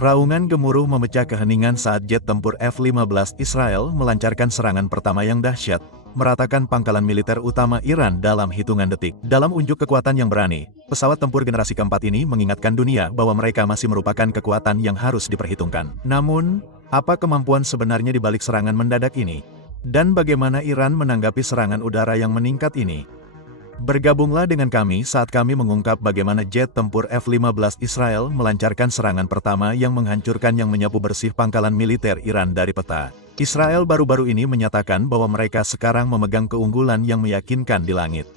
Raungan gemuruh memecah keheningan saat jet tempur F-15 Israel melancarkan serangan pertama yang dahsyat, meratakan pangkalan militer utama Iran dalam hitungan detik. Dalam unjuk kekuatan yang berani, pesawat tempur generasi keempat ini mengingatkan dunia bahwa mereka masih merupakan kekuatan yang harus diperhitungkan. Namun, apa kemampuan sebenarnya di balik serangan mendadak ini? Dan bagaimana Iran menanggapi serangan udara yang meningkat ini? Bergabunglah dengan kami saat kami mengungkap bagaimana jet tempur F-15 Israel melancarkan serangan pertama yang menghancurkan yang menyapu bersih pangkalan militer Iran dari peta. Israel baru-baru ini menyatakan bahwa mereka sekarang memegang keunggulan yang meyakinkan di langit.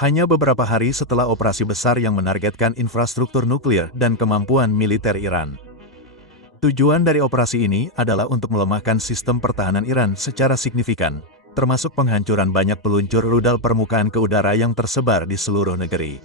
Hanya beberapa hari setelah operasi besar yang menargetkan infrastruktur nuklir dan kemampuan militer Iran. Tujuan dari operasi ini adalah untuk melemahkan sistem pertahanan Iran secara signifikan, termasuk penghancuran banyak peluncur rudal permukaan ke udara yang tersebar di seluruh negeri.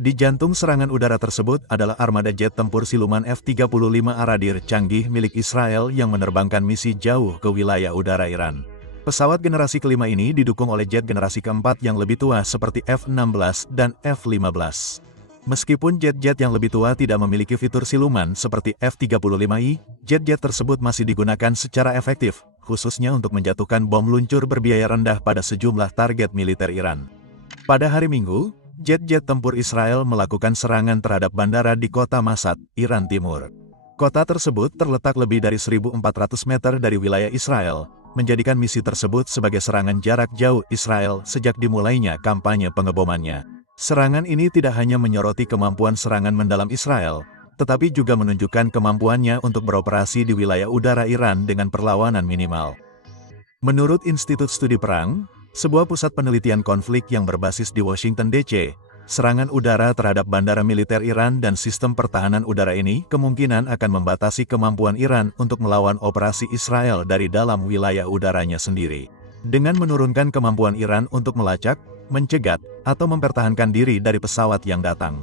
Di jantung serangan udara tersebut adalah armada jet tempur siluman F-35 Aradir canggih milik Israel yang menerbangkan misi jauh ke wilayah udara Iran. Pesawat generasi kelima ini didukung oleh jet generasi keempat yang lebih tua seperti F-16 dan F-15. Meskipun jet-jet yang lebih tua tidak memiliki fitur siluman seperti F-35I, jet-jet tersebut masih digunakan secara efektif, khususnya untuk menjatuhkan bom luncur berbiaya rendah pada sejumlah target militer Iran. Pada hari Minggu, jet-jet tempur Israel melakukan serangan terhadap bandara di kota Mashhad, Iran Timur. Kota tersebut terletak lebih dari 1.400 meter dari wilayah Israel, menjadikan misi tersebut sebagai serangan jarak jauh Israel sejak dimulainya kampanye pengebomannya. Serangan ini tidak hanya menyoroti kemampuan serangan mendalam Israel, tetapi juga menunjukkan kemampuannya untuk beroperasi di wilayah udara Iran dengan perlawanan minimal. Menurut Institut Studi Perang, sebuah pusat penelitian konflik yang berbasis di Washington DC, serangan udara terhadap bandara militer Iran dan sistem pertahanan udara ini kemungkinan akan membatasi kemampuan Iran untuk melawan operasi Israel dari dalam wilayah udaranya sendiri. Dengan menurunkan kemampuan Iran untuk melacak, mencegat, atau mempertahankan diri dari pesawat yang datang,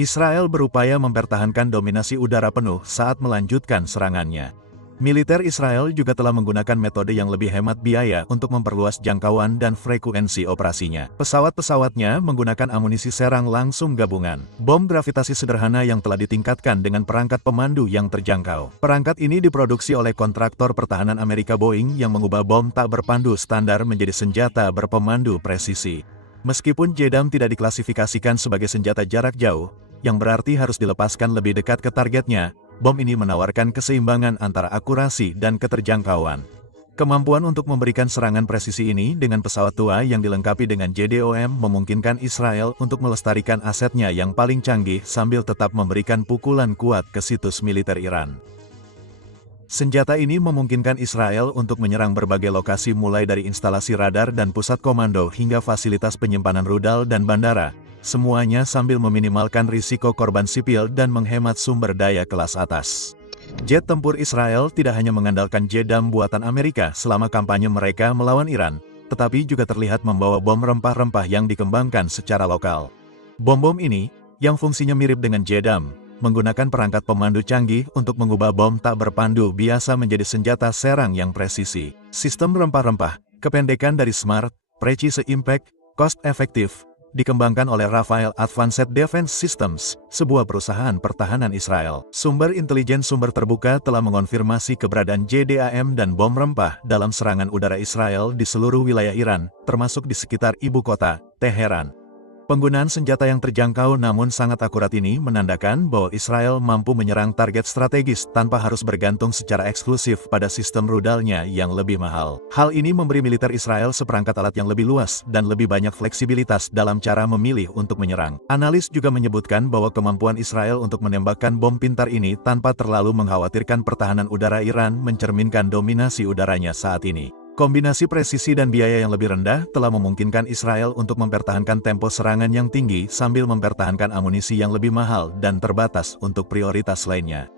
Israel berupaya mempertahankan dominasi udara penuh saat melanjutkan serangannya. Militer Israel juga telah menggunakan metode yang lebih hemat biaya untuk memperluas jangkauan dan frekuensi operasinya. Pesawat-pesawatnya menggunakan amunisi serang langsung gabungan, bom gravitasi sederhana yang telah ditingkatkan dengan perangkat pemandu yang terjangkau. Perangkat ini diproduksi oleh kontraktor pertahanan Amerika Boeing yang mengubah bom tak berpandu standar menjadi senjata berpemandu presisi. Meskipun JDAM tidak diklasifikasikan sebagai senjata jarak jauh, yang berarti harus dilepaskan lebih dekat ke targetnya, bom ini menawarkan keseimbangan antara akurasi dan keterjangkauan. Kemampuan untuk memberikan serangan presisi ini dengan pesawat tua yang dilengkapi dengan JDOM memungkinkan Israel untuk melestarikan asetnya yang paling canggih sambil tetap memberikan pukulan kuat ke situs militer Iran. Senjata ini memungkinkan Israel untuk menyerang berbagai lokasi mulai dari instalasi radar dan pusat komando hingga fasilitas penyimpanan rudal dan bandara, semuanya sambil meminimalkan risiko korban sipil dan menghemat sumber daya kelas atas. Jet tempur Israel tidak hanya mengandalkan JDAM buatan Amerika selama kampanye mereka melawan Iran, tetapi juga terlihat membawa bom rempah-rempah yang dikembangkan secara lokal. Bom-bom ini, yang fungsinya mirip dengan JDAM, menggunakan perangkat pemandu canggih untuk mengubah bom tak berpandu biasa menjadi senjata serang yang presisi. Sistem rempah-rempah, kependekan dari Smart, Precise Impact, Cost Effective, dikembangkan oleh Rafael Advanced Defense Systems, sebuah perusahaan pertahanan Israel. Sumber intelijen sumber terbuka telah mengonfirmasi keberadaan JDAM dan bom rempah dalam serangan udara Israel di seluruh wilayah Iran, termasuk di sekitar ibu kota, Teheran. Penggunaan senjata yang terjangkau namun sangat akurat ini menandakan bahwa Israel mampu menyerang target strategis tanpa harus bergantung secara eksklusif pada sistem rudalnya yang lebih mahal. Hal ini memberi militer Israel seperangkat alat yang lebih luas dan lebih banyak fleksibilitas dalam cara memilih untuk menyerang. Analis juga menyebutkan bahwa kemampuan Israel untuk menembakkan bom pintar ini tanpa terlalu mengkhawatirkan pertahanan udara Iran mencerminkan dominasi udaranya saat ini. Kombinasi presisi dan biaya yang lebih rendah telah memungkinkan Israel untuk mempertahankan tempo serangan yang tinggi sambil mempertahankan amunisi yang lebih mahal dan terbatas untuk prioritas lainnya.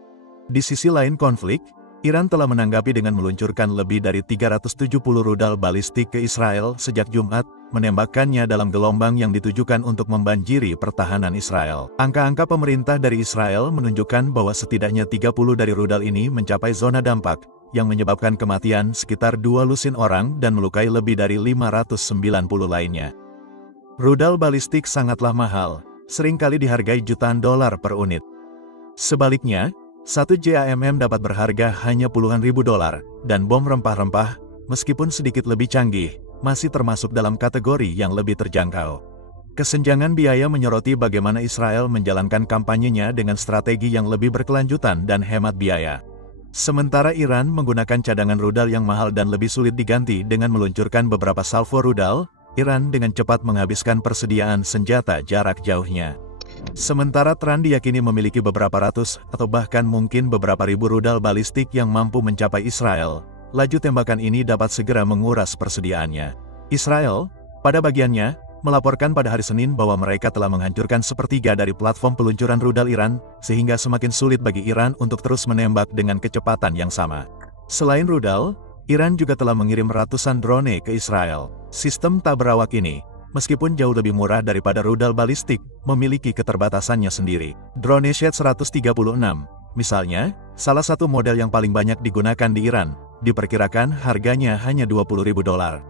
Di sisi lain konflik, Iran telah menanggapi dengan meluncurkan lebih dari 370 rudal balistik ke Israel sejak Jumat, menembakkannya dalam gelombang yang ditujukan untuk membanjiri pertahanan Israel. Angka-angka pemerintah dari Israel menunjukkan bahwa setidaknya 30 dari rudal ini mencapai zona dampak, yang menyebabkan kematian sekitar 2 lusin orang dan melukai lebih dari 590 lainnya. Rudal balistik sangatlah mahal, seringkali dihargai jutaan dolar per unit. Sebaliknya, Satu JAMM dapat berharga hanya puluhan ribu dolar, dan bom rempah-rempah, meskipun sedikit lebih canggih, masih termasuk dalam kategori yang lebih terjangkau. Kesenjangan biaya menyoroti bagaimana Israel menjalankan kampanyenya dengan strategi yang lebih berkelanjutan dan hemat biaya. Sementara Iran menggunakan cadangan rudal yang mahal dan lebih sulit diganti dengan meluncurkan beberapa salvo rudal, Iran dengan cepat menghabiskan persediaan senjata jarak jauhnya. Sementara Tehran diyakini memiliki beberapa ratus atau bahkan mungkin beberapa ribu rudal balistik yang mampu mencapai Israel, laju tembakan ini dapat segera menguras persediaannya. Israel, pada bagiannya, melaporkan pada hari Senin bahwa mereka telah menghancurkan sepertiga dari platform peluncuran rudal Iran, sehingga semakin sulit bagi Iran untuk terus menembak dengan kecepatan yang sama. Selain rudal, Iran juga telah mengirim ratusan drone ke Israel. Sistem tak berawak ini, meskipun jauh lebih murah daripada rudal balistik, memiliki keterbatasannya sendiri. Drone Shahed 136, misalnya, salah satu model yang paling banyak digunakan di Iran, diperkirakan harganya hanya 20.000 dolar.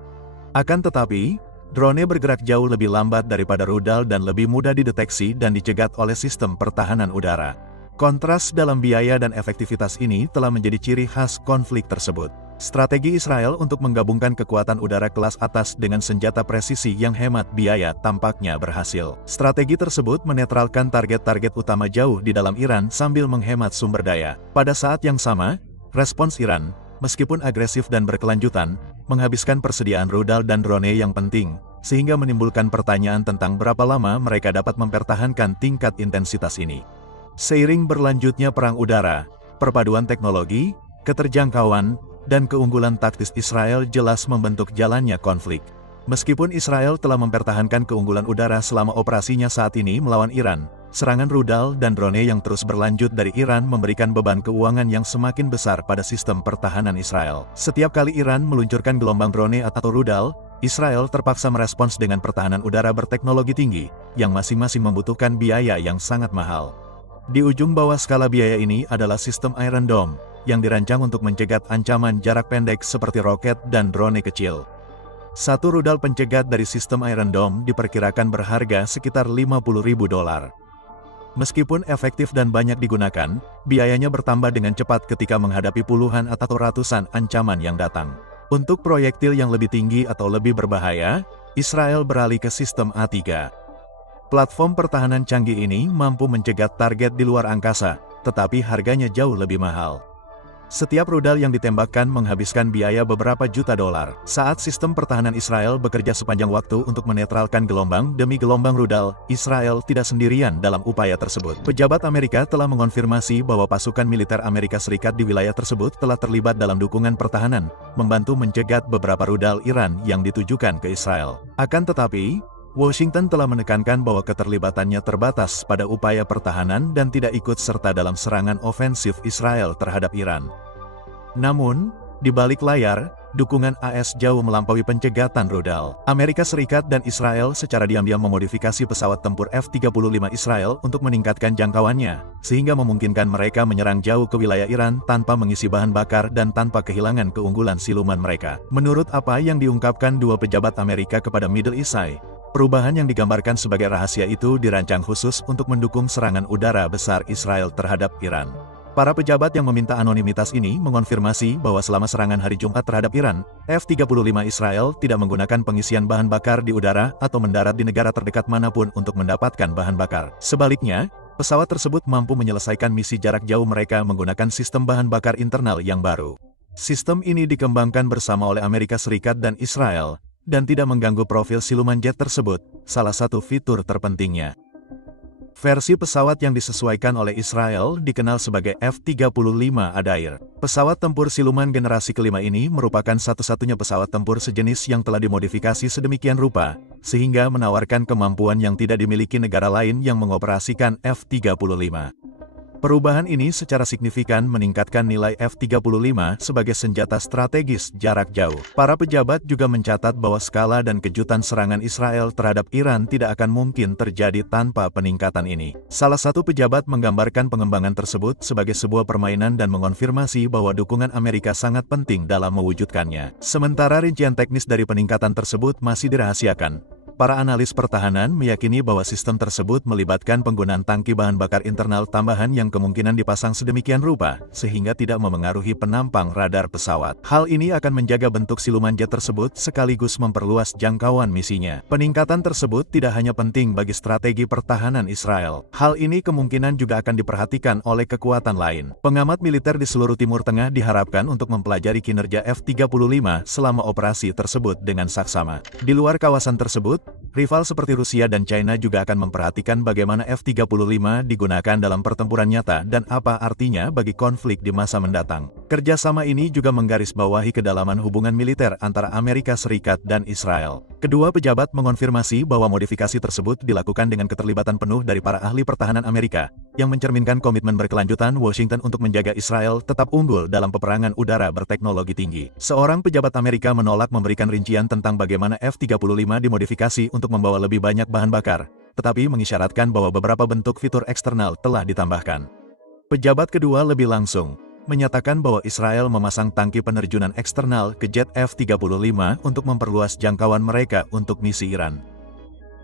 Akan tetapi, drone bergerak jauh lebih lambat daripada rudal dan lebih mudah dideteksi dan dicegat oleh sistem pertahanan udara. Kontras dalam biaya dan efektivitas ini telah menjadi ciri khas konflik tersebut. Strategi Israel untuk menggabungkan kekuatan udara kelas atas dengan senjata presisi yang hemat biaya tampaknya berhasil. Strategi tersebut menetralkan target-target utama jauh di dalam Iran sambil menghemat sumber daya. Pada saat yang sama, respons Iran, meskipun agresif dan berkelanjutan, menghabiskan persediaan rudal dan drone yang penting, sehingga menimbulkan pertanyaan tentang berapa lama mereka dapat mempertahankan tingkat intensitas ini. Seiring berlanjutnya perang udara, perpaduan teknologi, keterjangkauan, dan keunggulan taktis Israel jelas membentuk jalannya konflik. Meskipun Israel telah mempertahankan keunggulan udara selama operasinya saat ini melawan Iran, serangan rudal dan drone yang terus berlanjut dari Iran memberikan beban keuangan yang semakin besar pada sistem pertahanan Israel. Setiap kali Iran meluncurkan gelombang drone atau rudal, Israel terpaksa merespons dengan pertahanan udara berteknologi tinggi, yang masing-masing membutuhkan biaya yang sangat mahal. Di ujung bawah skala biaya ini adalah sistem Iron Dome, yang dirancang untuk mencegat ancaman jarak pendek seperti roket dan drone kecil. Satu rudal pencegat dari sistem Iron Dome diperkirakan berharga sekitar 50.000 dolar. Meskipun efektif dan banyak digunakan, biayanya bertambah dengan cepat ketika menghadapi puluhan atau ratusan ancaman yang datang. Untuk proyektil yang lebih tinggi atau lebih berbahaya, Israel beralih ke sistem A3. Platform pertahanan canggih ini mampu mencegat target di luar angkasa, tetapi harganya jauh lebih mahal. Setiap rudal yang ditembakkan menghabiskan biaya beberapa juta dolar. Saat sistem pertahanan Israel bekerja sepanjang waktu untuk menetralkan gelombang demi gelombang rudal, Israel tidak sendirian dalam upaya tersebut. Pejabat Amerika telah mengonfirmasi bahwa pasukan militer Amerika Serikat di wilayah tersebut telah terlibat dalam dukungan pertahanan, membantu mencegat beberapa rudal Iran yang ditujukan ke Israel. Akan tetapi, Washington telah menekankan bahwa keterlibatannya terbatas pada upaya pertahanan dan tidak ikut serta dalam serangan ofensif Israel terhadap Iran. Namun, di balik layar, dukungan AS jauh melampaui pencegatan rudal. Amerika Serikat dan Israel secara diam-diam memodifikasi pesawat tempur F-35 Israel untuk meningkatkan jangkauannya, sehingga memungkinkan mereka menyerang jauh ke wilayah Iran tanpa mengisi bahan bakar dan tanpa kehilangan keunggulan siluman mereka. Menurut apa yang diungkapkan dua pejabat Amerika kepada Middle East Eye, perubahan yang digambarkan sebagai rahasia itu dirancang khusus untuk mendukung serangan udara besar Israel terhadap Iran. Para pejabat yang meminta anonimitas ini mengonfirmasi bahwa selama serangan hari Jumat terhadap Iran, F-35 Israel tidak menggunakan pengisian bahan bakar di udara atau mendarat di negara terdekat manapun untuk mendapatkan bahan bakar. Sebaliknya, pesawat tersebut mampu menyelesaikan misi jarak jauh mereka menggunakan sistem bahan bakar internal yang baru. Sistem ini dikembangkan bersama oleh Amerika Serikat dan Israel, dan tidak mengganggu profil siluman jet tersebut, salah satu fitur terpentingnya. Versi pesawat yang disesuaikan oleh Israel dikenal sebagai F-35 Adair. Pesawat tempur siluman generasi kelima ini merupakan satu-satunya pesawat tempur sejenis yang telah dimodifikasi sedemikian rupa, sehingga menawarkan kemampuan yang tidak dimiliki negara lain yang mengoperasikan F-35. Perubahan ini secara signifikan meningkatkan nilai F-35 sebagai senjata strategis jarak jauh. Para pejabat juga mencatat bahwa skala dan kejutan serangan Israel terhadap Iran tidak akan mungkin terjadi tanpa peningkatan ini. Salah satu pejabat menggambarkan pengembangan tersebut sebagai sebuah permainan dan mengonfirmasi bahwa dukungan Amerika sangat penting dalam mewujudkannya. Sementara rincian teknis dari peningkatan tersebut masih dirahasiakan, Para analis pertahanan meyakini bahwa sistem tersebut melibatkan penggunaan tangki bahan bakar internal tambahan yang kemungkinan dipasang sedemikian rupa, sehingga tidak memengaruhi penampang radar pesawat. Hal ini akan menjaga bentuk siluman jet tersebut sekaligus memperluas jangkauan misinya. Peningkatan tersebut tidak hanya penting bagi strategi pertahanan Israel. Hal ini kemungkinan juga akan diperhatikan oleh kekuatan lain. Pengamat militer di seluruh Timur Tengah diharapkan untuk mempelajari kinerja F-35 selama operasi tersebut dengan saksama. Di luar kawasan tersebut, rival seperti Rusia dan China juga akan memperhatikan bagaimana F-35 digunakan dalam pertempuran nyata dan apa artinya bagi konflik di masa mendatang. Kerjasama ini juga menggarisbawahi kedalaman hubungan militer antara Amerika Serikat dan Israel. Kedua pejabat mengonfirmasi bahwa modifikasi tersebut dilakukan dengan keterlibatan penuh dari para ahli pertahanan Amerika, yang mencerminkan komitmen berkelanjutan Washington untuk menjaga Israel tetap unggul dalam peperangan udara berteknologi tinggi. Seorang pejabat Amerika menolak memberikan rincian tentang bagaimana F-35 dimodifikasi untuk membawa lebih banyak bahan bakar, tetapi mengisyaratkan bahwa beberapa bentuk fitur eksternal telah ditambahkan. Pejabat kedua lebih langsung menyatakan bahwa Israel memasang tangki penerjunan eksternal ke jet F-35 untuk memperluas jangkauan mereka untuk misi Iran.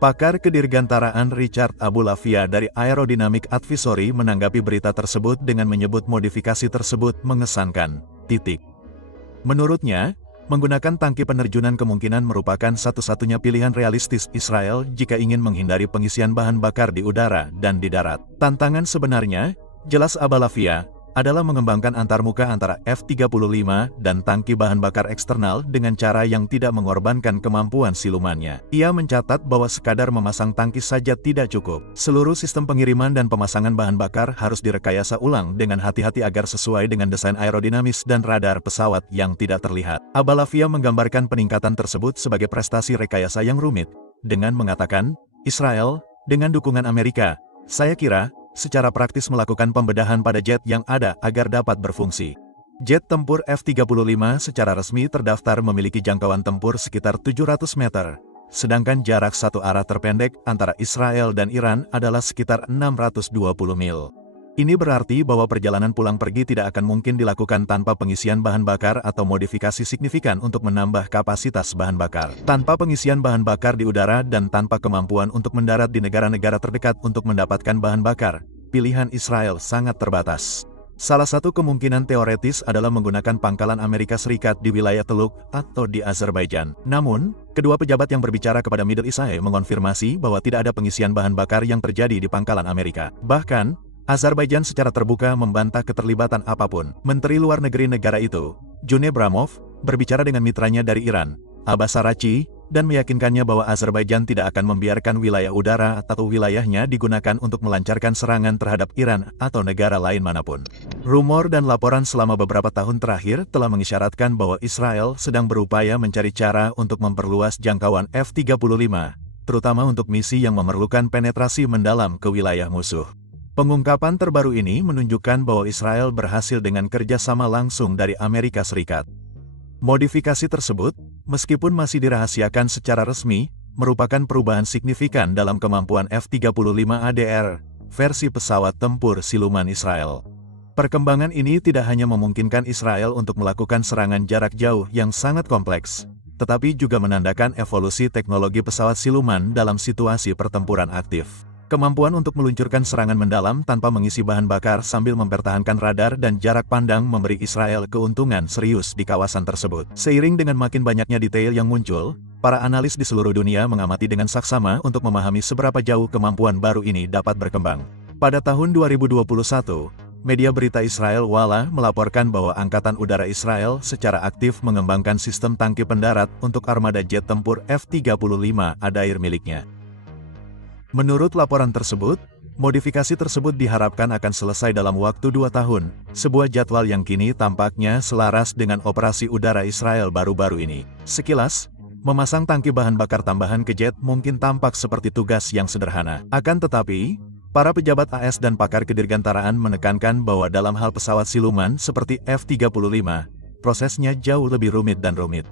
Pakar kedirgantaraan Richard Abulafia dari Aerodynamic Advisory menanggapi berita tersebut dengan menyebut modifikasi tersebut mengesankan. Menurutnya, menggunakan tangki penerjunan kemungkinan merupakan satu-satunya pilihan realistis Israel jika ingin menghindari pengisian bahan bakar di udara dan di darat. Tantangan sebenarnya, jelas Abulafia, adalah mengembangkan antarmuka antara F-35 dan tangki bahan bakar eksternal dengan cara yang tidak mengorbankan kemampuan silumannya. Ia mencatat bahwa sekadar memasang tangki saja tidak cukup. Seluruh sistem pengiriman dan pemasangan bahan bakar harus direkayasa ulang dengan hati-hati agar sesuai dengan desain aerodinamis dan radar pesawat yang tidak terlihat. Abulafia menggambarkan peningkatan tersebut sebagai prestasi rekayasa yang rumit, dengan mengatakan, Israel, dengan dukungan Amerika, saya kira, secara praktis melakukan pembedahan pada jet yang ada agar dapat berfungsi. Jet tempur F-35 secara resmi terdaftar memiliki jangkauan tempur sekitar 700 meter, sedangkan jarak satu arah terpendek antara Israel dan Iran adalah sekitar 620 mil. Ini berarti bahwa perjalanan pulang pergi tidak akan mungkin dilakukan tanpa pengisian bahan bakar atau modifikasi signifikan untuk menambah kapasitas bahan bakar. Tanpa pengisian bahan bakar di udara dan tanpa kemampuan untuk mendarat di negara-negara terdekat untuk mendapatkan bahan bakar, pilihan Israel sangat terbatas. Salah satu kemungkinan teoretis adalah menggunakan pangkalan Amerika Serikat di wilayah Teluk atau di Azerbaijan. Namun, kedua pejabat yang berbicara kepada Middle East Eye mengonfirmasi bahwa tidak ada pengisian bahan bakar yang terjadi di pangkalan Amerika. Bahkan, Azerbaijan secara terbuka membantah keterlibatan apapun. Menteri Luar Negeri negara itu, June Bramov, berbicara dengan mitranya dari Iran, Abbas Araghchi, dan meyakinkannya bahwa Azerbaijan tidak akan membiarkan wilayah udara atau wilayahnya digunakan untuk melancarkan serangan terhadap Iran atau negara lain manapun. Rumor dan laporan selama beberapa tahun terakhir telah mengisyaratkan bahwa Israel sedang berupaya mencari cara untuk memperluas jangkauan F-35, terutama untuk misi yang memerlukan penetrasi mendalam ke wilayah musuh. Pengungkapan terbaru ini menunjukkan bahwa Israel berhasil dengan kerjasama langsung dari Amerika Serikat. Modifikasi tersebut, meskipun masih dirahasiakan secara resmi, merupakan perubahan signifikan dalam kemampuan F-35ADR, versi pesawat tempur siluman Israel. Perkembangan ini tidak hanya memungkinkan Israel untuk melakukan serangan jarak jauh yang sangat kompleks, tetapi juga menandakan evolusi teknologi pesawat siluman dalam situasi pertempuran aktif. Kemampuan untuk meluncurkan serangan mendalam tanpa mengisi bahan bakar sambil mempertahankan radar dan jarak pandang memberi Israel keuntungan serius di kawasan tersebut. Seiring dengan makin banyaknya detail yang muncul, para analis di seluruh dunia mengamati dengan saksama untuk memahami seberapa jauh kemampuan baru ini dapat berkembang. Pada tahun 2021, media berita Israel Walla melaporkan bahwa Angkatan Udara Israel secara aktif mengembangkan sistem tangki pendarat untuk armada jet tempur F-35 Adair miliknya. Menurut laporan tersebut, modifikasi tersebut diharapkan akan selesai dalam waktu 2 tahun, sebuah jadwal yang kini tampaknya selaras dengan operasi udara Israel baru-baru ini. Sekilas, memasang tangki bahan bakar tambahan ke jet mungkin tampak seperti tugas yang sederhana. Akan tetapi, para pejabat AS dan pakar kedirgantaraan menekankan bahwa dalam hal pesawat siluman seperti F-35, prosesnya jauh lebih rumit dan rumit.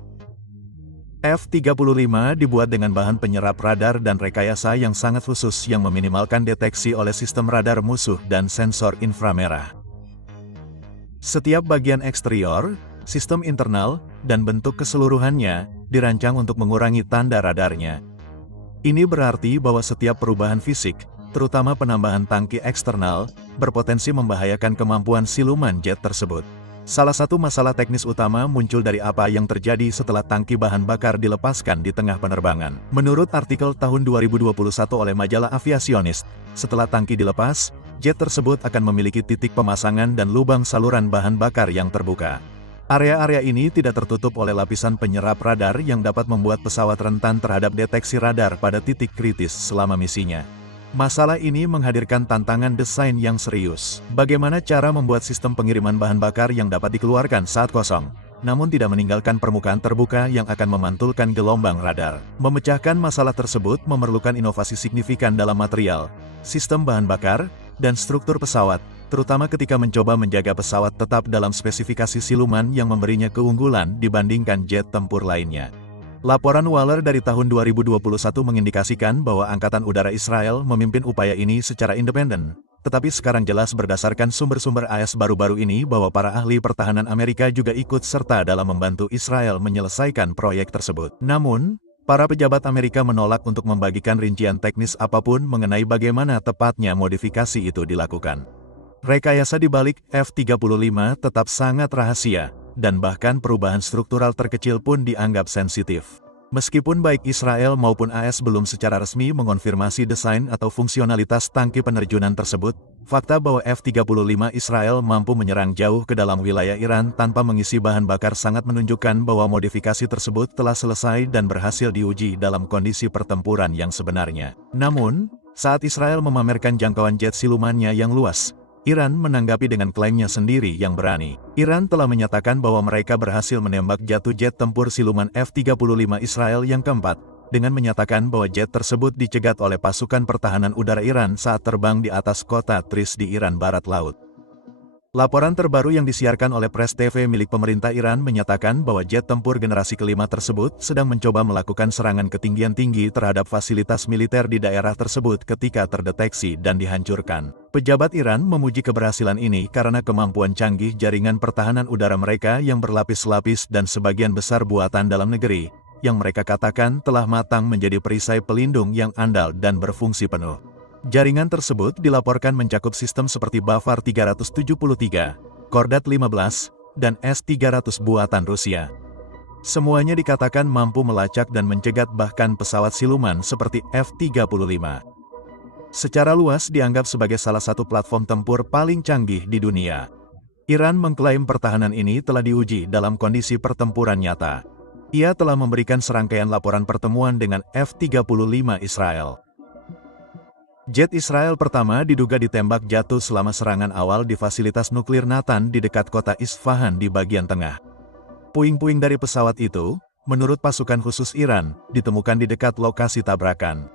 F-35 dibuat dengan bahan penyerap radar dan rekayasa yang sangat khusus yang meminimalkan deteksi oleh sistem radar musuh dan sensor inframerah. Setiap bagian eksterior, sistem internal, dan bentuk keseluruhannya dirancang untuk mengurangi tanda radarnya. Ini berarti bahwa setiap perubahan fisik, terutama penambahan tangki eksternal, berpotensi membahayakan kemampuan siluman jet tersebut. Salah satu masalah teknis utama muncul dari apa yang terjadi setelah tangki bahan bakar dilepaskan di tengah penerbangan. Menurut artikel tahun 2021 oleh majalah Aviationist, setelah tangki dilepas, jet tersebut akan memiliki titik pemasangan dan lubang saluran bahan bakar yang terbuka. Area-area ini tidak tertutup oleh lapisan penyerap radar yang dapat membuat pesawat rentan terhadap deteksi radar pada titik kritis selama misinya. Masalah ini menghadirkan tantangan desain yang serius. Bagaimana cara membuat sistem pengiriman bahan bakar yang dapat dikeluarkan saat kosong, namun tidak meninggalkan permukaan terbuka yang akan memantulkan gelombang radar. Memecahkan masalah tersebut memerlukan inovasi signifikan dalam material, sistem bahan bakar, dan struktur pesawat, terutama ketika mencoba menjaga pesawat tetap dalam spesifikasi siluman yang memberinya keunggulan dibandingkan jet tempur lainnya. Laporan Waller dari tahun 2021 mengindikasikan bahwa Angkatan Udara Israel memimpin upaya ini secara independen, tetapi sekarang jelas berdasarkan sumber-sumber AS baru-baru ini bahwa para ahli pertahanan Amerika juga ikut serta dalam membantu Israel menyelesaikan proyek tersebut. Namun, para pejabat Amerika menolak untuk membagikan rincian teknis apapun mengenai bagaimana tepatnya modifikasi itu dilakukan. Rekayasa di balik F-35 tetap sangat rahasia, dan bahkan perubahan struktural terkecil pun dianggap sensitif. Meskipun baik Israel maupun AS belum secara resmi mengonfirmasi desain atau fungsionalitas tangki penerjunan tersebut, fakta bahwa F-35 Israel mampu menyerang jauh ke dalam wilayah Iran tanpa mengisi bahan bakar sangat menunjukkan bahwa modifikasi tersebut telah selesai dan berhasil diuji dalam kondisi pertempuran yang sebenarnya. Namun, saat Israel memamerkan jangkauan jet silumannya yang luas, Iran menanggapi dengan klaimnya sendiri yang berani. Iran telah menyatakan bahwa mereka berhasil menembak jatuh jet tempur siluman F-35 Israel yang keempat, dengan menyatakan bahwa jet tersebut dicegat oleh pasukan pertahanan udara Iran saat terbang di atas kota Tris di Iran Barat Laut. Laporan terbaru yang disiarkan oleh Press TV milik pemerintah Iran menyatakan bahwa jet tempur generasi kelima tersebut sedang mencoba melakukan serangan ketinggian tinggi terhadap fasilitas militer di daerah tersebut ketika terdeteksi dan dihancurkan. Pejabat Iran memuji keberhasilan ini karena kemampuan canggih jaringan pertahanan udara mereka yang berlapis-lapis dan sebagian besar buatan dalam negeri, yang mereka katakan telah matang menjadi perisai pelindung yang andal dan berfungsi penuh. Jaringan tersebut dilaporkan mencakup sistem seperti Bavar 373, Kordat 15, dan S-300 buatan Rusia. Semuanya dikatakan mampu melacak dan mencegat bahkan pesawat siluman seperti F-35. Secara luas dianggap sebagai salah satu platform tempur paling canggih di dunia. Iran mengklaim pertahanan ini telah diuji dalam kondisi pertempuran nyata. Ia telah memberikan serangkaian laporan pertemuan dengan F-35 Israel. Jet Israel pertama diduga ditembak jatuh selama serangan awal di fasilitas nuklir Natan di dekat kota Isfahan di bagian tengah. Puing-puing dari pesawat itu, menurut pasukan khusus Iran, ditemukan di dekat lokasi tabrakan.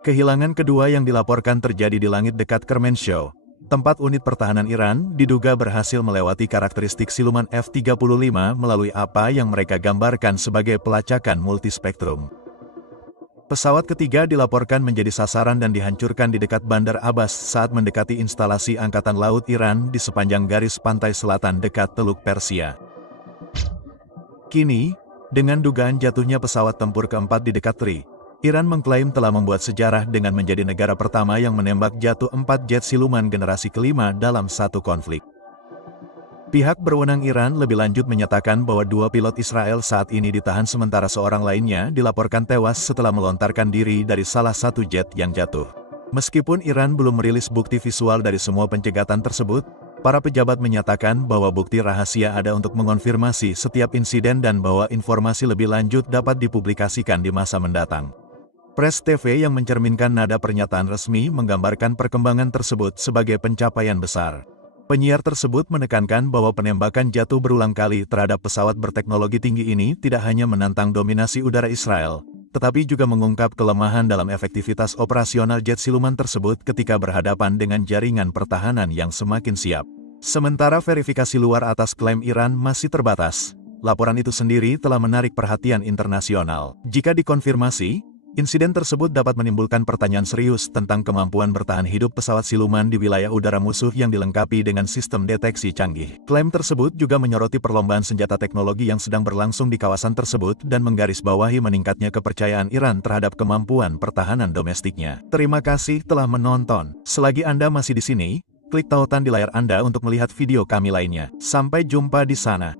Kehilangan kedua yang dilaporkan terjadi di langit dekat Kermenshah, tempat unit pertahanan Iran diduga berhasil melewati karakteristik siluman F-35 melalui apa yang mereka gambarkan sebagai pelacakan multispektrum. Pesawat ketiga dilaporkan menjadi sasaran dan dihancurkan di dekat Bandar Abbas saat mendekati instalasi Angkatan Laut Iran di sepanjang garis pantai selatan dekat Teluk Persia. Kini, dengan dugaan jatuhnya pesawat tempur keempat di dekat Tri, Iran mengklaim telah membuat sejarah dengan menjadi negara pertama yang menembak jatuh 4 jet siluman generasi kelima dalam satu konflik. Pihak berwenang Iran lebih lanjut menyatakan bahwa 2 pilot Israel saat ini ditahan sementara seorang lainnya dilaporkan tewas setelah melontarkan diri dari salah satu jet yang jatuh. Meskipun Iran belum merilis bukti visual dari semua pencegatan tersebut, para pejabat menyatakan bahwa bukti rahasia ada untuk mengonfirmasi setiap insiden dan bahwa informasi lebih lanjut dapat dipublikasikan di masa mendatang. Press TV yang mencerminkan nada pernyataan resmi menggambarkan perkembangan tersebut sebagai pencapaian besar. Penyiar tersebut menekankan bahwa penembakan jatuh berulang kali terhadap pesawat berteknologi tinggi ini tidak hanya menantang dominasi udara Israel, tetapi juga mengungkap kelemahan dalam efektivitas operasional jet siluman tersebut ketika berhadapan dengan jaringan pertahanan yang semakin siap. Sementara verifikasi luar atas klaim Iran masih terbatas, laporan itu sendiri telah menarik perhatian internasional. Jika dikonfirmasi, Insiden tersebut dapat menimbulkan pertanyaan serius tentang kemampuan bertahan hidup pesawat siluman di wilayah udara musuh yang dilengkapi dengan sistem deteksi canggih. Klaim tersebut juga menyoroti perlombaan senjata teknologi yang sedang berlangsung di kawasan tersebut dan menggarisbawahi meningkatnya kepercayaan Iran terhadap kemampuan pertahanan domestiknya. Terima kasih telah menonton. Selagi Anda masih di sini, klik tautan di layar Anda untuk melihat video kami lainnya. Sampai jumpa di sana.